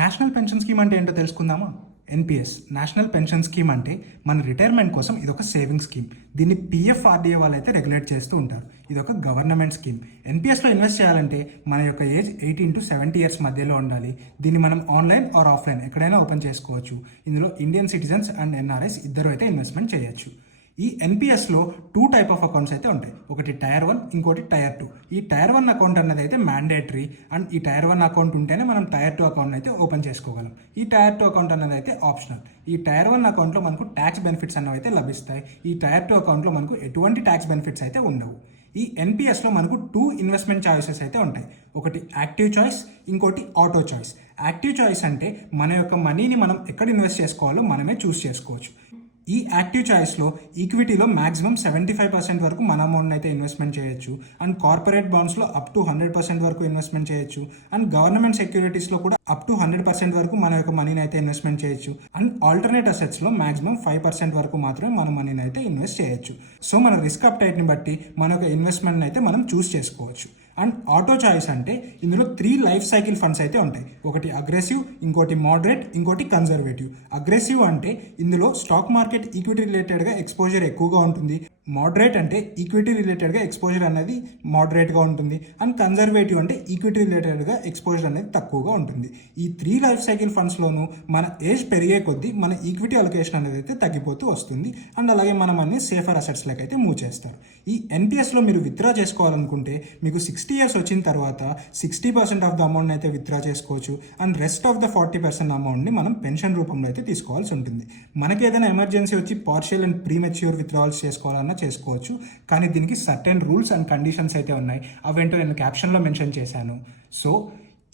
National pension scheme అంటే ఏంటో తెలుసుకుందామా? ఎన్పిఎస్ నేషనల్ పెన్షన్ స్కీమ్ అంటే మన రిటైర్మెంట్ కోసం ఇదొక సేవింగ్ స్కీమ్. దీన్ని పిఎఫ్ఆర్డిఏ వాళ్ళైతే రెగ్యులేట్ చేస్తూ ఉంటారు. ఇదొక గవర్నమెంట్ స్కీమ్. ఎన్పిఎస్లో ఇన్వెస్ట్ చేయాలంటే మన యొక్క ఏజ్ 18 to 70 ఇయర్స్ మధ్యలో ఉండాలి. దీన్ని మనం ఆన్లైన్ ఆర్ ఆఫ్లైన్ ఎక్కడైనా ఓపెన్ చేసుకోవచ్చు. ఇందులో ఇండియన్ సిటిజన్స్ అండ్ ఎన్ఆర్ఐస్ ఇద్దరు అయితే ఇన్వెస్ట్మెంట్ చేయొచ్చు. ఈ ఎన్పిఎస్లో 2 టైప్ ఆఫ్ అకౌంట్స్ అయితే ఉంటాయి. ఒకటి టైర్ 1, ఇంకోటి టైర్ 2. ఈ టైర్ 1 అకౌంట్ అన్నది అయితే మ్యాండేటరీ అండ్ ఈ టైర్ 1 అకౌంట్ ఉంటేనే మనం టైర్ 2 అకౌంట్ అయితే ఓపెన్ చేసుకోగలం. ఈ టైర్ 2 అకౌంట్ అన్నది అయితే ఆప్షనల్. ఈ టైర్ 1 అకౌంట్లో మనకు ట్యాక్స్ బెనిఫిట్స్ అన్నవి అయితే లభిస్తాయి. ఈ టైర్ 2 అకౌంట్లో మనకు ఎటువంటి ట్యాక్స్ బెనిఫిట్స్ అయితే ఉండవు. ఈ ఎన్పిఎస్లో మనకు 2 ఇన్వెస్ట్మెంట్ చాయిసెస్ అయితే ఉంటాయి. ఒకటి యాక్టివ్ చాయిస్, ఇంకోటి ఆటో చాయిస్. యాక్టివ్ చాయిస్ అంటే మన యొక్క మనీని మనం ఎక్కడ ఇన్వెస్ట్ చేసుకోవాలో మనమే చూస్ చేసుకోవచ్చు. ఈ యాక్టివ్ చాయిస్లో ఈక్విటీలో మాక్సిమం 75% వరకు మన అమౌంట్ అయితే ఇన్వెస్ట్మెంట్ చేయొచ్చు. అండ్ కార్పొరేట్ బాండ్స్లో అప్ టు 100% వరకు ఇన్వెస్ట్మెంట్ చేయొచ్చు. అండ్ గవర్నమెంట్ సెక్యూరిటీస్లో కూడా అప్ టు 100% వరకు మన యొక్క మనీని అయితే ఇన్వెస్ట్మెంట్ చేయొచ్చు. అండ్ ఆల్టర్నేట్ అసెట్స్లో మాక్సిమం 5% వరకు మాత్రమే మన మనీని అయితే ఇన్వెస్ట్ చేయొచ్చు. సో మన రిస్క్ అప్టైట్ని బట్టి మన యొక్క ఇన్వెస్ట్మెంట్ని అయితే మనం చూస్ చేసుకోవచ్చు. అండ్ ఆటో చాయిస్ అంటే ఇందులో 3 లైఫ్ సైకిల్ ఫండ్స్ అయితే ఉంటాయి. ఒకటి అగ్రెసివ్, ఇంకోటి మోడరేట్, ఇంకోటి కన్జర్వేటివ్. అగ్రెసివ్ అంటే ఇందులో స్టాక్ మార్కెట్ ఈక్విటీ రిలేటెడ్గా ఎక్స్పోజర్ ఎక్కువగా ఉంటుంది. మోడరేట్ అంటే ఈక్విటీ రిలేటెడ్గా ఎక్స్పోజర్ అనేది మోడరేట్గా ఉంటుంది. అండ్ కన్జర్వేటివ్ అంటే ఈక్విటీ రిలేటెడ్గా ఎక్స్పోజర్ అనేది తక్కువగా ఉంటుంది. ఈ 3 లైఫ్ సైకిల్ ఫండ్స్లోనూ మన ఏజ్ పెరిగే కొద్దీ మన ఈక్విటీ అలొకేషన్ అనేది అయితే తగ్గిపోతూ వస్తుంది. అండ్ అలాగే మనం అన్ని సేఫర్ అసెట్స్లోకి అయితే మూవ్ చేస్తారు. ఈ ఎన్పిఎస్లో మీరు విత్డ్రా చేసుకోవాలనుకుంటే మీకు 60 ఇయర్స్ వచ్చిన తర్వాత 60% ఆఫ్ ద అమౌంట్ అయితే విత్డ్రా చేసుకోవచ్చు. అండ్ రెస్ట్ ఆఫ్ ద 40% అమౌంట్ని మనం పెన్షన్ రూపంలో అయితే తీసుకోవాల్సి ఉంటుంది. మనకి ఏదైనా ఎమర్జెన్సీ వచ్చి పార్షియల్ అండ్ ప్రీమెచ్యూర్ విత్డ్రావల్స్ చేసుకోవాలన్నా చేసుకోవచ్చు. కానీ దీనికి సర్టెన్ రూల్స్ అండ్ కండిషన్స్ అయితే ఉన్నాయి. అవేంటో నేను క్యాప్షన్లో మెన్షన్ చేశాను. సో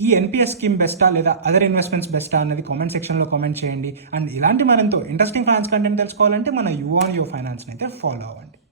ఈ ఎన్పిఎస్ స్కీమ్ బెస్టా లేదా అదర్ ఇన్వెస్ట్మెంట్స్ బెస్టా అన్నది కామెంట్ సెక్షన్లో కామెంట్ చేయండి. అండ్ ఇలాంటి మరింత ఇంట్రెస్టింగ్ ఫైనాన్స్ కంటెంట్ తెలుసుకోవాలంటే మన యూ ఆన్ యువర్ ఫైనాన్స్ని అయితే ఫాలో అవ్వండి.